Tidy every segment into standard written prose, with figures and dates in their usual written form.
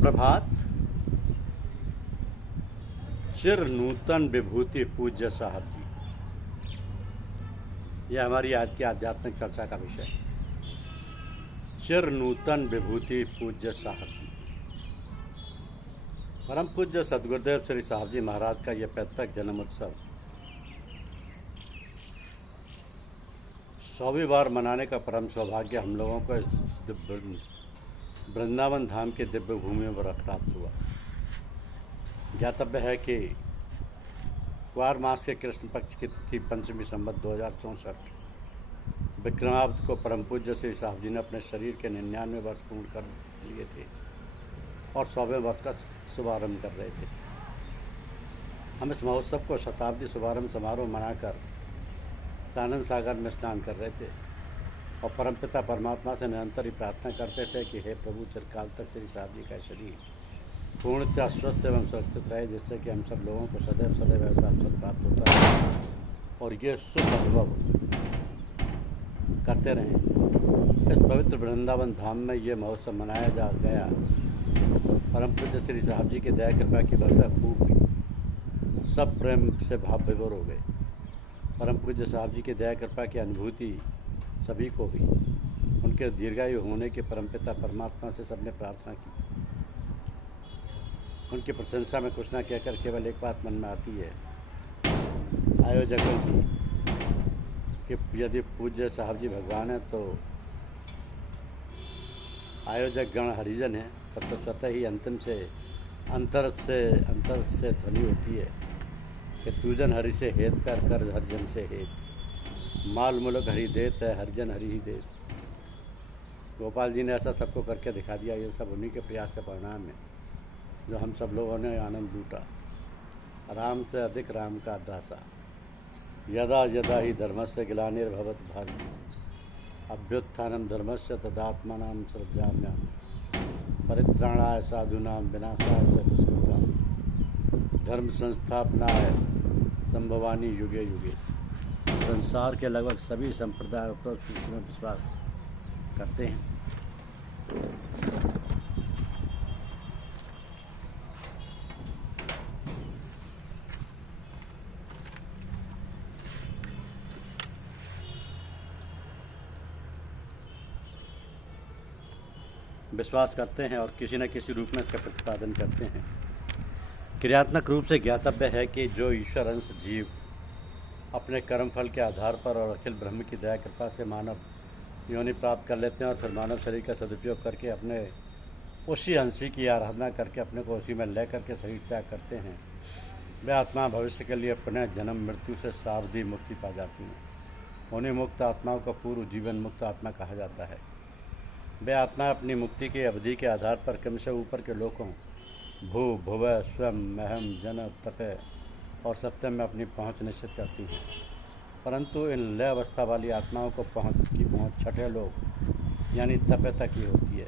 सुप्रभात। चिर नूतन विभूति पूज्य साहब जी, यह हमारी आज की आध्यात्मिक चर्चा का विषय है। चिर नूतन विभूति पूज्य साहब जी, परम पूज्य सदगुरुदेव श्री साहब जी महाराज का यह 35 जन्म उत्सव 100वीं बार मनाने का परम सौभाग्य हम लोगों को इस वृंदावन धाम के दिव्य भूमियों पर प्राप्त हुआ। ज्ञातव्य है कि क्वार मास के कृष्ण पक्ष की तिथि पंचमी संवत 2064 विक्रमाब्द को परम पूज्य श्री साहब जी ने अपने शरीर के 99 वर्ष पूर्ण कर लिए थे और 100वें वर्ष का शुभारंभ कर रहे थे। हम इस महोत्सव को शताब्दी शुभारंभ समारोह मनाकर सानंद सागर में स्नान कर रहे थे और परमपिता परमात्मा से निरंतर ही प्रार्थना करते थे कि हे प्रभु, चिरकाल तक श्री साहब जी का शरीर पूर्णतः स्वस्थ एवं सुरक्षित रहे, जिससे कि हम सब लोगों को सदैव सदैव ऐसा अवसर प्राप्त होता है और ये शुभ अनुभव करते रहें। इस पवित्र वृंदावन धाम में ये महोत्सव मनाया जा गया। परम पूज्य श्री साहब जी की दया कृपा की वर्षा खूब हुई, सब प्रेम से भाव विभोर हो गए। परम पूज्य साहब जी की दया कृपा की अनुभूति सभी को हुई। उनके दीर्घायु होने के परमपिता परमात्मा से सबने प्रार्थना की। उनकी प्रशंसा में कुछ न कहकर केवल एक बात मन में आती है आयोजकों की कि यदि पूज्य साहब जी भगवान हैं तो आयोजक गण हरिजन है, तब तो स्वतः ही अंतर से ध्वनि होती है कि पूजन हरि से हेत कर हरिजन से हेत, माल मुलक हरि देत है, हरिजन हरि ही देत। गोपाल जी ने ऐसा सबको करके दिखा दिया। ये सब उन्हीं के प्रयास का परिणाम है जो हम सब लोगों ने आनंद लूटा। राम से अधिक राम का दासा, यदा यदा ही धर्मस्य ग्लानिर्भवति भारत, अभ्युत्थानम धर्मस्य तदात्मानां सृजाम्यहम्, परित्राणाय साधूनां विनाशाय च दुष्कृताम्, धर्म संस्थापनाय संभवानी युगे युगे। संसार के लगभग सभी संप्रदाय उपरोक्त सूत्र में विश्वास करते हैं। विश्वास करते हैं और किसी न किसी रूप में इसका प्रतिपादन करते हैं। क्रियात्मक रूप से ज्ञातव्य है कि जो ईश्वर अंश जीव अपने कर्म फल के आधार पर और अखिल ब्रह्म की दया कृपा से मानव योनि प्राप्त कर लेते हैं और फिर मानव शरीर का सदुपयोग करके अपने उसी अंशी की आराधना करके अपने को उसी में ले करके शरीर त्याग करते हैं, वे आत्मा भविष्य के लिए पुनः जन्म मृत्यु से सावधि मुक्ति पा जाती हैं। उन्हीं मुक्त आत्माओं को पूर्व जीवन मुक्त आत्मा कहा जाता है। वे आत्मा अपनी मुक्ति की अवधि के आधार पर क्रम से ऊपर के लोकों भू भुव स्वयं महम जन तपे और सत्य में अपनी पहुंच निश्चित करती हैं। परंतु इन लय अवस्था वाली आत्माओं को पहुंच छठे लोक यानी तपे तक ही होती है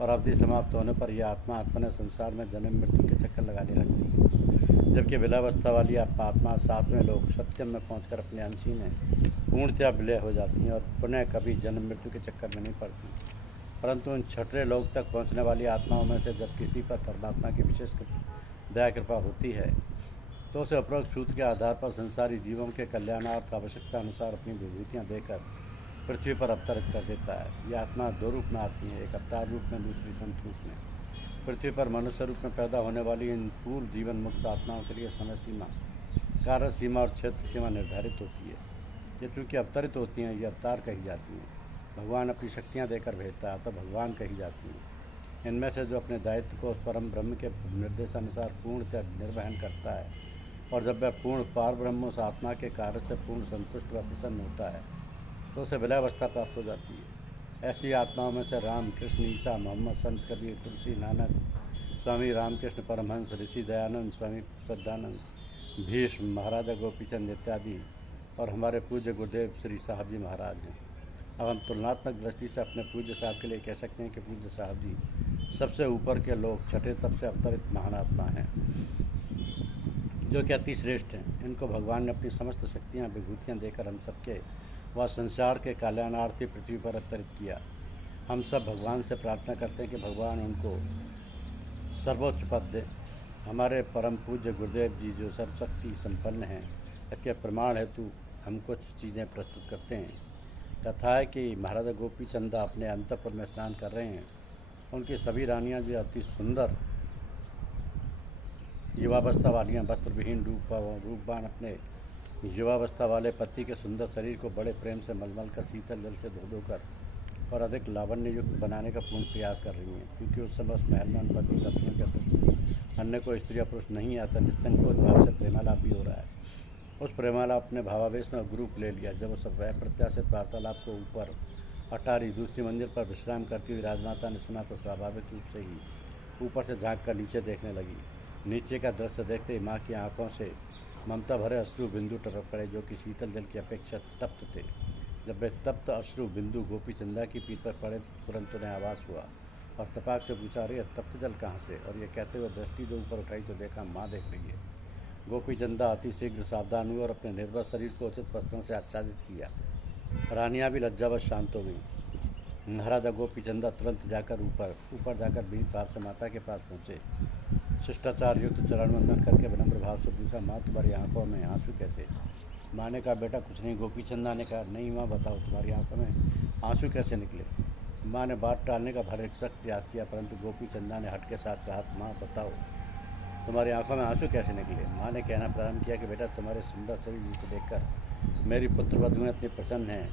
और अवधि समाप्त होने पर यह आत्मा अपने संसार में जन्म मृत्यु के चक्कर लगाने लगती है, जबकि विलयावस्था वाली आत्मा 7वें लोक सत्यम में पहुंचकर अपने अंशी में पूर्णतया विलय हो जाती हैं और पुनः कभी जन्म मृत्यु के चक्कर में नहीं पड़ती। परंतु इन छठे लोक तक पहुंचने वाली आत्माओं में से जब किसी पर परमात्मा की विशेष दया कृपा होती है तो उसे उपरोक्त सूत्र के आधार पर संसारी जीवों के कल्याणार्थ आवश्यकता अनुसार अपनी विभूतियाँ देकर पृथ्वी पर अवतरित कर देता है। ये आत्मा दो रूप में आती है, एक अवतार रूप में, दूसरी संत रूप में। पृथ्वी पर मनुष्य रूप में पैदा होने वाली इन पूर्ण जीवन मुक्त आत्माओं के लिए समय सीमा, कार्य सीमा और क्षेत्र सीमा निर्धारित होती है। ये चूँकि अवतरित होती हैं, ये अवतार कही जाती हैं। भगवान अपनी शक्तियाँ देकर भेजता है तो भगवान कही जाती हैं। इनमें से जो अपने दायित्व को उस परम ब्रह्म के निर्देशानुसार पूर्णतः निर्वहन करता है और जब वह पूर्ण पार ब्रह्म उस आत्मा के कार्य से पूर्ण संतुष्ट व प्रसन्न होता है तो उसे विलयावस्था प्राप्त हो जाती है। ऐसी आत्माओं में से राम, कृष्ण, ईसा, मोहम्मद, संत कबीर, तुलसी, नानक, स्वामी रामकृष्ण परमहंस, ऋषि दयानंद, स्वामी सद्दानंद, भीष्म, महाराजा गोपीचंद इत्यादि और हमारे पूज्य गुरुदेव श्री साहब जी महाराज हैं। अब हम तुलनात्मक दृष्टि से अपने पूज्य साहब के लिए कह सकते हैं कि पूज्य साहब जी सबसे ऊपर के लोग छठे तप से अवतरित महान आत्मा हैं जो कि अति श्रेष्ठ हैं। इनको भगवान ने अपनी समस्त शक्तियाँ विभूतियाँ देकर हम सबके व संसार के कल्याणार्थी पृथ्वी पर अवतरित किया। हम सब भगवान से प्रार्थना करते हैं कि भगवान उनको सर्वोच्च पद दे। हमारे परम पूज्य गुरुदेव जी जो सर्वशक्ति संपन्न हैं, इसके प्रमाण हेतु हम कुछ चीज़ें प्रस्तुत करते हैं। कथा है कि महाराजा गोपी चंदा अपने अंतपुर में स्नान कर रहे हैं। उनकी सभी रानियां जो अति सुंदर युवावस्था वालियाँ वस्त्र विहीन रूपवान अपने युवावस्था वाले पति के सुंदर शरीर को बड़े प्रेम से मलमल कर शीतल जल से धो धोकर और अधिक लावण्य युक्त बनाने का पूर्ण प्रयास कर रही हैं, क्योंकि उस समय उस महल में उन पति दर्शनों के अन्य कोई स्त्री या पुरुष नहीं आता। निसंकोच भाव से प्रेमालाप भी हो रहा है। उस प्रेमालाप अपने भावावेश में ग्रुप ले लिया। जब उस प्रत्याशित वार्तालाप को ऊपर अटारी दूसरी मंजिल पर विश्राम करती हुई राजमाता ने सुना तो स्वाभाविक रूप से ही ऊपर से झाँक कर नीचे देखने लगी। नीचे का दृश्य देखते ही माँ की आंखों से ममता भरे अश्रु बिंदु टपक पड़े, जो कि शीतल जल की अपेक्षा तप्त थे। जब वे तप्त अश्रु बिंदु गोपी चंदा की पीठ पर पड़े, तुरंत उन्हें आवाज़ हुआ और तपाक से पूछा, अरे तप्त जल कहाँ से? और ये कहते हुए दृष्टि जो ऊपर उठाई तो देखा माँ देख रही है। गोपी चंदा अति शीघ्र सावधान हुई और अपने निर्भर शरीर को उचित वस्त्रों से आच्छादित किया। रानियाँ भी लज्जावश शांत हो गई। महाराजा गोपी चंदा तुरंत जाकर ऊपर जाकर विनीत भाव से माता के पास पहुँचे। शिष्टाचार युक्त चरण वंदन करके विनम्र भाव से पूछा, माँ तुम्हारी आंखों में आंसू कैसे? माँ ने कहा, बेटा कुछ नहीं। गोपी चंदा ने कहा, नहीं माँ बताओ तुम्हारी आंखों में आंसू कैसे निकले? माँ ने बात टालने का भरसक प्रयास किया, परंतु गोपी चंदा ने हट के साथ कहा, माँ बताओ तुम्हारी आंखों में आंसू कैसे निकले? माँ ने कहना प्रारंभ किया कि बेटा तुम्हारे सुंदर शरीर जिसे देखकर मेरी पुत्र वधुएं इतनी प्रसन्न हैं।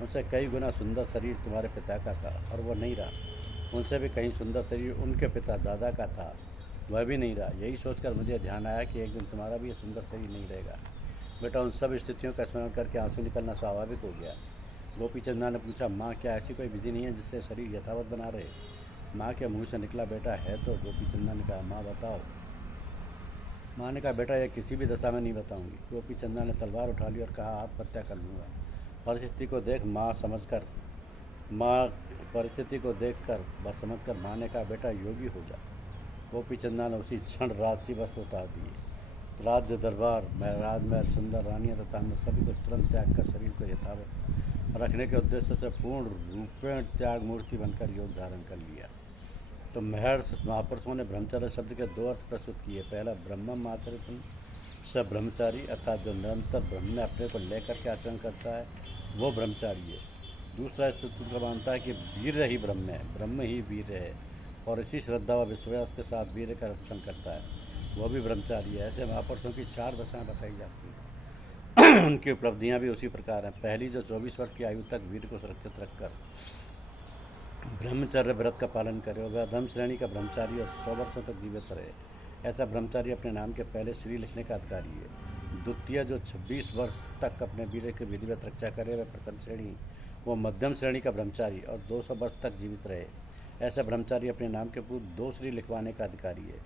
उनसे कई गुना सुंदर शरीर तुम्हारे पिता का था और वह नहीं रहा। उनसे भी कहीं सुंदर शरीर उनके पिता दादा का था, वह भी नहीं रहा। यही सोचकर मुझे ध्यान आया कि एक दिन तुम्हारा भी ये सुंदर शरीर नहीं रहेगा। बेटा उन सब स्थितियों का स्मरण करके आंसू निकलना स्वाभाविक हो गया। गोपी चंदा ने पूछा, माँ क्या ऐसी कोई विधि नहीं है जिससे शरीर यथावत बना रहे? माँ के मुँह से निकला, बेटा है तो। गोपी चंदा ने कहा, माँ बताओ। माँ ने कहा, बेटा यह किसी भी दशा में नहीं बताऊंगी। गोपी चंदा ने तलवार उठा ली और कहा, आत्महत्या कर लूँगा। परिस्थिति को देख परिस्थिति को देखकर बस समझकर माँ ने कहा, बेटा योगी हो जा। गोपी चंदा ने उसी क्षण राजसी वस्त्र उतार दिए। राज्य दरबार राजमहल सुंदर रानियां तथा अन्य सभी को तुरंत त्याग कर शरीर को यथावत रखने के उद्देश्य से पूर्ण रूपेण त्याग मूर्ति बनकर योग धारण कर लिया। तो महर्षि महापुरुषों ने ब्रह्मचर्य शब्द के दो अर्थ प्रस्तुत किए। पहला ब्रह्मम आचरितम स ब्रह्मचारी, अर्थात जो निरंतर ब्रह्म में अपने को लेकर के आचरण करता है वो ब्रह्मचारी है। दूसरा इस सूत्र का मानता है कि वीर्य ही ब्रह्म है, ब्रह्म ही वीर्य है, और इसी श्रद्धा व विश्वास के साथ वीर्य का रक्षण करता है, वह भी ब्रह्मचारी है। ऐसे महापुरुषों की 4 दशाएं बताई जाती हैं। उनकी उपलब्धियां भी उसी प्रकार हैं। पहली, जो 24 वर्ष की आयु तक वीर्य को सुरक्षित रखकर ब्रह्मचर्य व्रत का पालन करे, वह अधम श्रेणी का ब्रह्मचारी और 100 वर्षों तक जीवित रहे। ऐसा ब्रह्मचारी अपने नाम के पहले श्री लिखने का अधिकारी है। द्वितीय, जो 26 वर्ष तक अपने वीर्य की विधिवत रक्षा करे, वह प्रथम श्रेणी वो मध्यम श्रेणी का ब्रह्मचारी और 200 वर्ष तक जीवित रहे। ऐसा ब्रह्मचारी अपने नाम के पूर्व 2 श्री लिखवाने का अधिकारी है।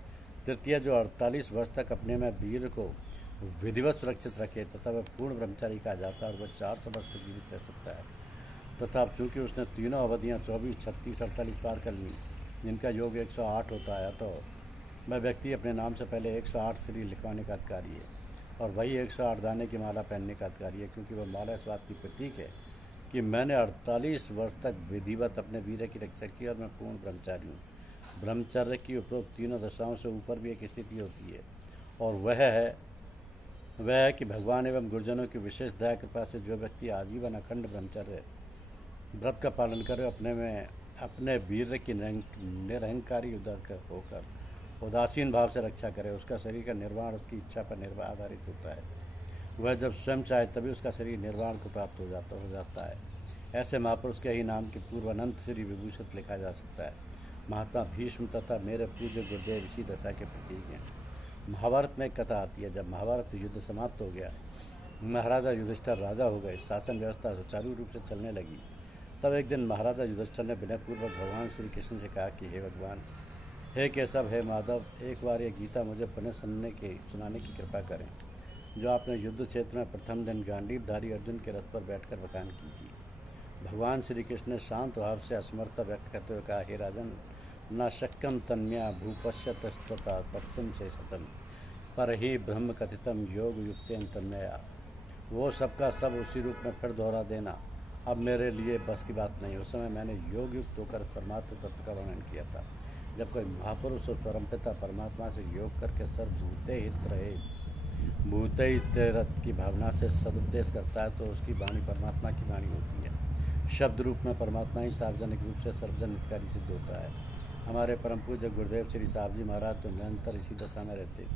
तृतीय, जो 48 वर्ष तक अपने में वीर्य को विधिवत सुरक्षित रखे तथा वह पूर्ण ब्रह्मचारी कहा जाता है और वह 400 वर्ष तक जीवित रह सकता है। तथा चूँकि उसने तीनों अवधियाँ 24, 36, 48 पार कर ली, जिनका योग 108 होता है, तो वह व्यक्ति अपने नाम से पहले 108 श्री लिखवाने का अधिकारी है और वही 108 दाने की माला पहनने का अधिकारी है, क्योंकि वह माला इस बात की प्रतीक है कि मैंने 48 वर्ष तक विधिवत अपने वीर्य की रक्षा की और मैं पूर्ण ब्रह्मचारी हूँ। ब्रह्मचर्य की उपरोक्त तीनों दशाओं से ऊपर भी एक स्थिति होती है, और वह है कि भगवान एवं गुरुजनों की विशेष दया कृपा से जो व्यक्ति आजीवन अखंड ब्रह्मचर्य व्रत का पालन करे, अपने वीर्य की निरहंकारी होकर उदासीन भाव से रक्षा करे, उसका शरीर का निर्वाण उसकी इच्छा पर आधारित होता है। वह जब स्वयं चाहे तभी उसका शरीर निर्वाण को प्राप्त हो जाता है। ऐसे महापुरुष के ही नाम के पूर्व अनंत श्री विभूषित लिखा जा सकता है। महात्मा भीष्म तथा मेरे पूज्य गुरुदेव इसी दशा के प्रतीक हैं। महाभारत में एक कथा आती है। जब महाभारत युद्ध समाप्त हो गया, महाराजा युधिष्ठिर राजा हो गए, शासन व्यवस्था सुचारू रूप से चलने लगी, तब एक दिन महाराजा युधिष्ठिर ने विनयपूर्वक भगवान श्री कृष्ण से कहा कि हे भगवान, हे केशव, हे माधव, एक बार ये गीता मुझे पुनः सुनाने की कृपा करें, जो आपने युद्ध क्षेत्र में प्रथम दिन गांडीवधारी अर्जुन के रथ पर बैठकर बखान की थी। भगवान श्री कृष्ण ने शांत भाव से असमर्थता व्यक्त करते हुए कहा, हे राजन, न शक्यम तन्मया भूपश्य तस्तता वक्तुम से शतम पर ही ब्रह्म कथितम योग युक्तेन तन्मया। वो सबका सब उसी रूप में फिर दोहरा देना अब मेरे लिए बस की बात नहीं। उस समय मैंने योग युक्त होकर परमात्म तत्व का वर्णन किया था। जब कोई महापुरुष और परमपिता परमात्मा से योग करके सर्वभूते हित रहे, भूते हित रथ की भावना से सदुपदेश करता है तो उसकी वाणी परमात्मा की वाणी होती है। शब्द रूप में परमात्मा ही सार्वजनिक रूप से सर्वजन हितकारी सिद्ध होता है। हमारे परम पूज्य गुरुदेव श्री साहब जी महाराज तो निरंतर इसी दशा में रहते।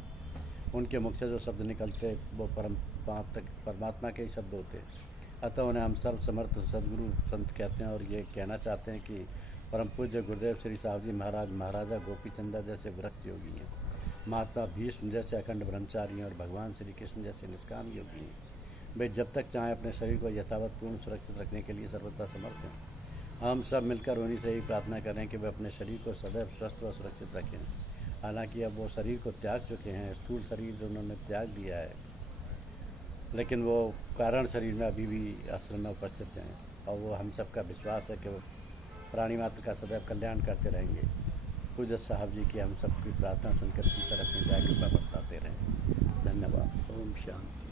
उनके मुख से जो शब्द निकलते वो परमात्मा के ही शब्द होते। अतः उन्हें हम सर्व समर्थ सदगुरु संत कहते हैं और ये कहना चाहते हैं कि परम पूज्य गुरुदेव श्री साहब जी महाराज महाराजा गोपीचंदा जैसे विरक्त योगी हैं, महात्मा भीष्म जैसे अखंड ब्रह्मचारी हैं और भगवान श्री कृष्ण जैसे निष्काम योगी हैं। वे जब तक चाहें अपने शरीर को यथावत पूर्ण सुरक्षित रखने के लिए सर्वथा समर्थ हैं। हम सब मिलकर उन्हीं से ही प्रार्थना करें कि वे अपने शरीर को सदैव स्वस्थ व सुरक्षित रखें। हालांकि अब वो शरीर को त्याग चुके हैं, स्थूल शरीर उन्होंने त्याग दिया है, लेकिन वो कारण शरीर में अभी भी आश्रम में उपस्थित हैं और वो हम सबका विश्वास है कि वो प्राणी मात्र का सदैव कल्याण करते रहेंगे। पूज्य साहब जी की हम सबकी प्रार्थना सुनकर इसी तरह अपनी जागरूकता बरताते रहें। धन्यवाद। ओम शांति।